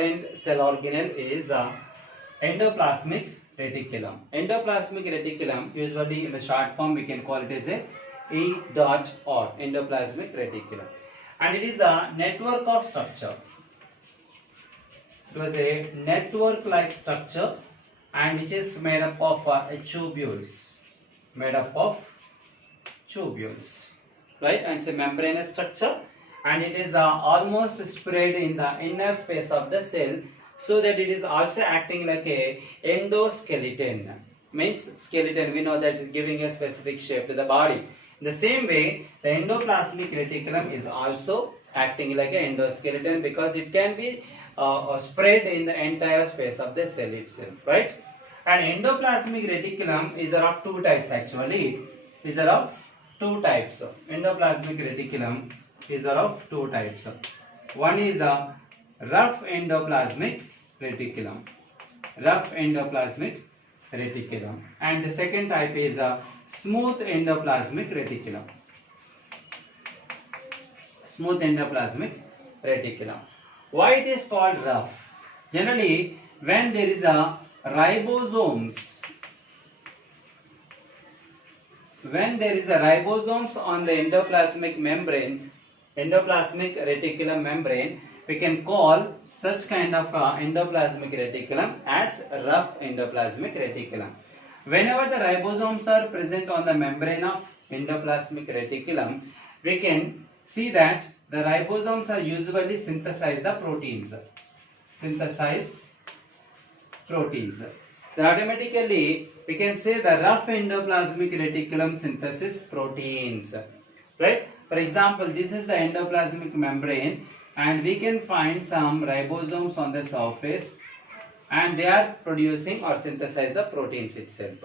important cell organelle is endoplasmic reticulum. Endoplasmic reticulum, usually in the short form we can call it as a E.R, endoplasmic reticulum, and it is a network of structure. It was a network-like structure, and which is made up of tubules, right? And it's a membranous structure, and it is almost spread in the inner space of the cell, so that it is also acting like a endoskeleton. Means skeleton, we know that it is giving a specific shape to the body. In the same way, the endoplasmic reticulum is also acting like an endoskeleton, because it can be spread in the entire space of the cell itself, right? And endoplasmic reticulum is of two types actually. These are of two types. Endoplasmic reticulum is of two types. One is a rough endoplasmic reticulum, and the second type is a smooth endoplasmic reticulum. Why it is called rough? Generally, when there is a ribosomes on the endoplasmic reticulum membrane, we can call such kind of endoplasmic reticulum as rough endoplasmic reticulum. Whenever the ribosomes are present on the membrane of endoplasmic reticulum, we can see that the ribosomes are usually synthesize proteins. Then automatically we can say the rough endoplasmic reticulum synthesis proteins, right? For example, this is the endoplasmic membrane, and we can find some ribosomes on the surface, and they are producing or synthesize the proteins itself.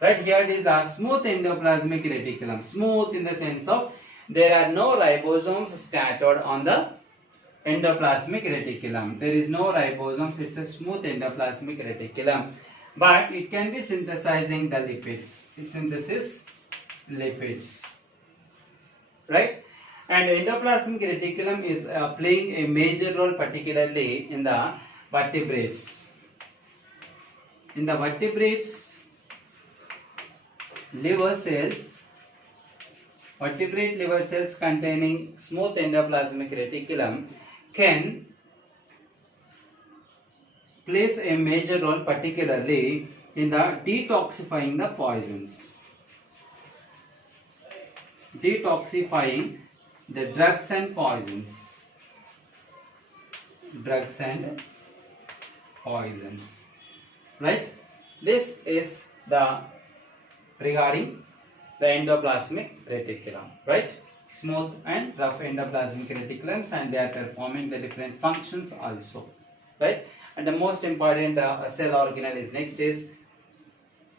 Right here it is a smooth endoplasmic reticulum. Smooth in the sense of there are no ribosomes scattered on the endoplasmic reticulum. There is no ribosomes. It's a smooth endoplasmic reticulum, but it can be synthesizing the lipids. It synthesis lipids, right? And endoplasmic reticulum is playing a major role, particularly in the vertebrates. In the vertebrates, vertebrate liver cells containing smooth endoplasmic reticulum can plays a major role, particularly in the detoxifying the poisons, detoxifying the drugs and poisons, right? This is the regarding the endoplasmic reticulum, right? Smooth and rough endoplasmic reticulums, and they are performing the different functions also, right? And the most important cell organelle is next is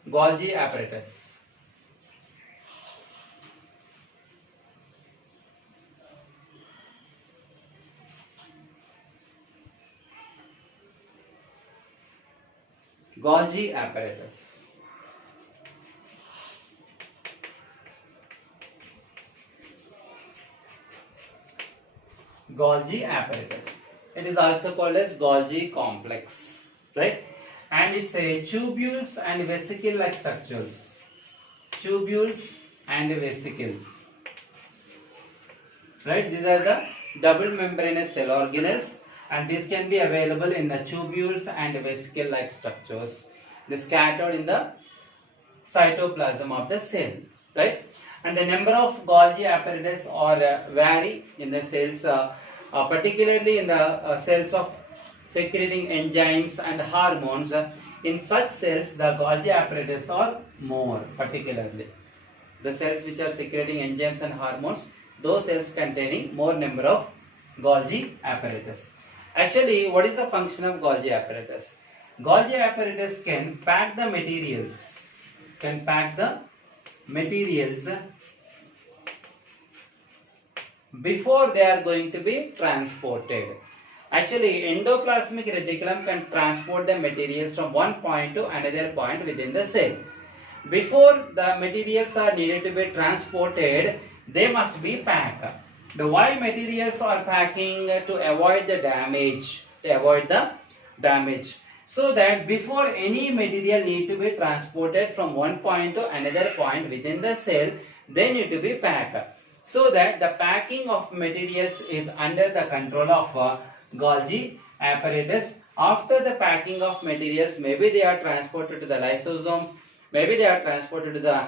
Golgi apparatus. Golgi apparatus. Golgi apparatus. It is also called as Golgi complex, right? And it's a tubules and vesicle-like structures. Tubules and vesicles, right? These are the double membranous cell organelles, and these can be available in the tubules and vesicle-like structures. They scattered in the cytoplasm of the cell, right? And the number of Golgi apparatus are vary in the cells, particularly in the cells of secreting enzymes and hormones. In such cells, the Golgi apparatus are more, particularly the cells which are secreting enzymes and hormones, those cells containing more number of Golgi apparatus. Actually, what is the function of Golgi apparatus? Golgi apparatus can pack the materials, before they are going to be transported. Actually, endoplasmic reticulum can transport the materials from one point to another point within the cell. Before the materials are needed to be transported, they must be packed. The why materials are packing? To avoid the damage to avoid the damage. So that before any material need to be transported from one point to another point within the cell, they need to be packed. So that the packing of materials is under the control of Golgi apparatus. After the packing of materials, maybe they are transported to the lysosomes, maybe they are transported to the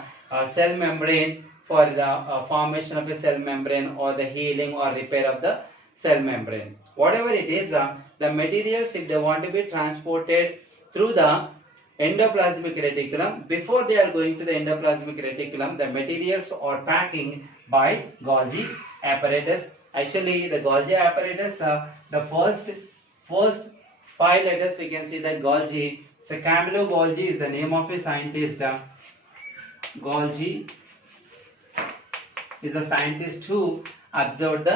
cell membrane for the formation of a cell membrane or the healing or repair of the cell membrane. Whatever it is, the materials, if they want to be transported through the endoplasmic reticulum, before they are going to the endoplasmic reticulum, the materials are packing by Golgi apparatus. Actually, the Golgi apparatus, the first 5 letters we can see that Golgi. So Camillo Golgi is the name of a scientist. Golgi is a scientist who observed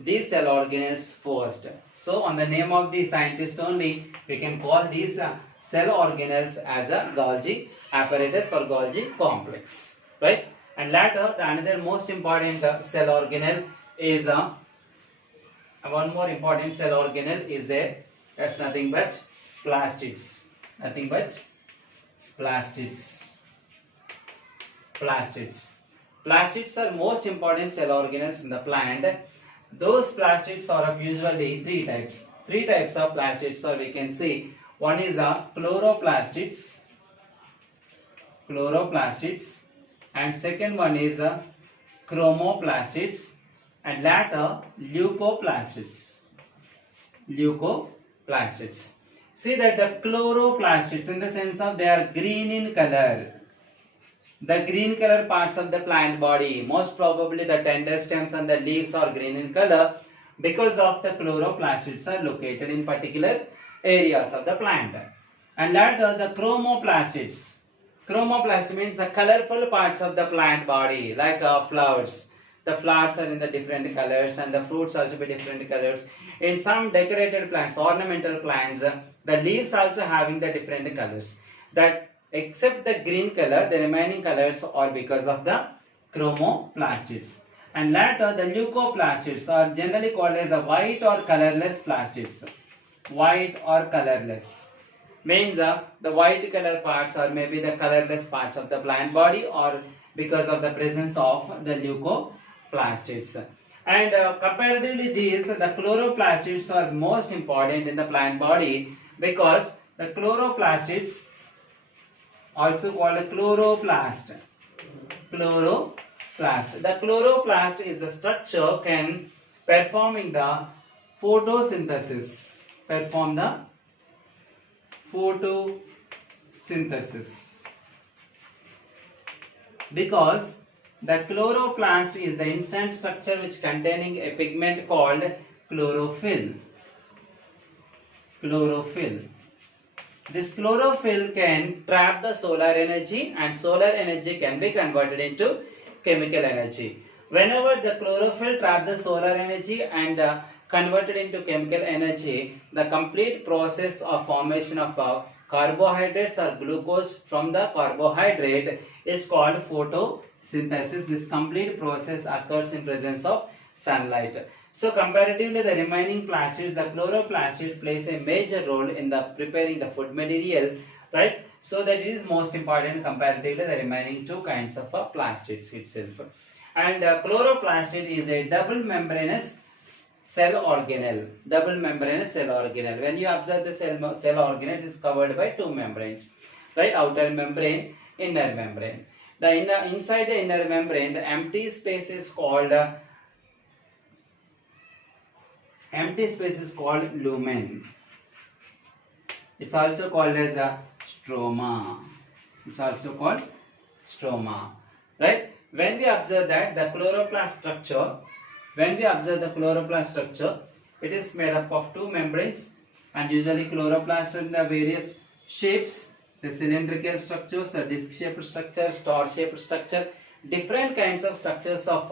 these cell organelles first. So on the name of the scientist only, we can call these cell organelles as a Golgi apparatus or Golgi complex, right? And later, the another most important cell organelle is one more important cell organelle is there. That's nothing but plastids. Nothing but plastids. Plastids. Plastids are most important cell organelles in the plant. Those plastids are of usually 3 types. 3 types of plastids, or we can see one is chloroplastids. Chloroplastids. And second one is chromoplastids, and later leucoplastids. Leucoplastids. See that the chloroplastids, in the sense of they are green in color. The green color parts of the plant body, most probably the tender stems and the leaves are green in color because of the chloroplastids are located in particular areas of the plant. And later the chromoplastids. Chromoplast means the colorful parts of the plant body, like flowers. The flowers are in the different colors and the fruits also be different colors. In some decorated plants, ornamental plants, the leaves also having the different colors. That except the green color, the remaining colors are because of the chromoplastids. And later the leucoplastids are generally called as a white or colorless plastids. White or colorless means the white color parts or maybe the colorless parts of the plant body, or because of the presence of the leucoplastids. And comparatively these, the chloroplastids are most important in the plant body because the chloroplastids, also called a chloroplast. Chloroplast. The chloroplast is the structure can performing the photosynthesis. Perform the photosynthesis. Because the chloroplast is the instant structure which containing a pigment called chlorophyll. Chlorophyll. This chlorophyll can trap the solar energy, and solar energy can be converted into chemical energy. Whenever the chlorophyll trap the solar energy and converted into chemical energy, the complete process of formation of carbohydrates or glucose from the carbohydrate is called photosynthesis. This complete process occurs in presence of sunlight. So comparatively the remaining plastids, the chloroplastid plays a major role in the preparing the food material, right? So that it is most important comparatively the remaining 2 kinds of plastids itself. And chloroplastid is a double membranous cell organelle. Double membranous cell organelle. When you observe the cell organelle, it is covered by 2 membranes, right? Outer membrane, inner membrane. Inside the inner membrane, the empty space is called lumen. It's also called as a stroma. It's also called stroma, right? When we observe that the chloroplast structure, it is made up of 2 membranes, and usually chloroplasts in the various shapes, the cylindrical structures, a disc-shaped structure, star-shaped structure, different kinds of structures of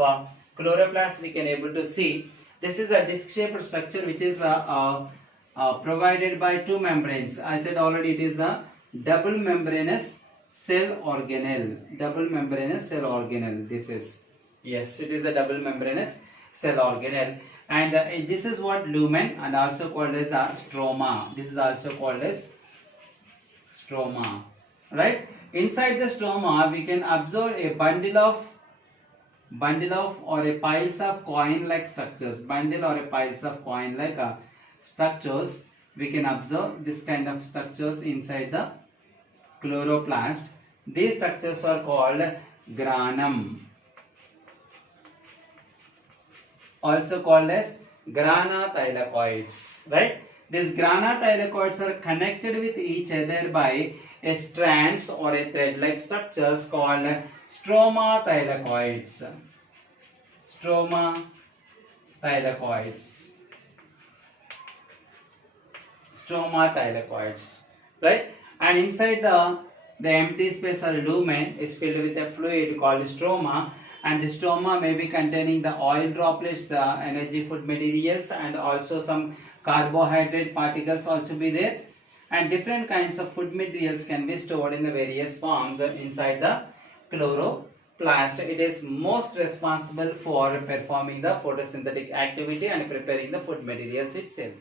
chloroplasts we can able to see. This is a disc-shaped structure which is provided by 2 membranes. I said already it is the double membranous cell organelle. Double membranous cell organelle. This is, yes, it is a double membranous cell organelle. and this is what lumen and also called as the stroma. This is also called as stroma, right? Inside the stroma we can observe a bundle of or a piles of coin like structures. Bundle or a piles of coin like structures. We can observe this kind of structures inside the chloroplast. These structures are called granum, also called as grana thylakoids, right? These grana thylakoids are connected with each other by a strands or a thread like structures called stroma thylakoids. Stroma thylakoids. Stroma thylakoids, right? And inside the empty space or lumen is filled with a fluid called stroma, and the stroma may be containing the oil droplets, the energy food materials, and also some carbohydrate particles also be there, and different kinds of food materials can be stored in the various forms inside the chloroplast. It is most responsible for performing the photosynthetic activity and preparing the food materials itself.